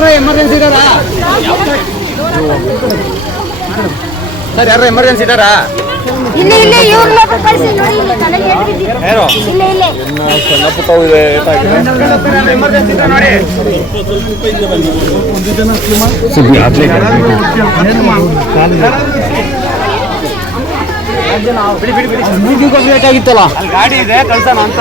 ಯಾರ emergency ಇದಾರಾ sir? ಯಾರ emergency ಇದಾರಾ? ಇಲ್ಲ ಇವ್ರನ್ನ ಕಳಿಸಿ ನೋಡಿ. ಯಾರು ಇಲ್ಲ ಸಣ್ಣ ಪುಟ್ಟವು ಇದೆ. ಎಮರ್ಜೆನ್ಸಿ ಇದೆ ನೋಡಿ. ಬಿಡಿ ಬೇಕಾಗಿತ್ತಲ್ಲ, ಅಲ್ಲಿ ಗಾಡಿ ಇದೆ ಕಳ್ಸೋಣ ಅಂತ.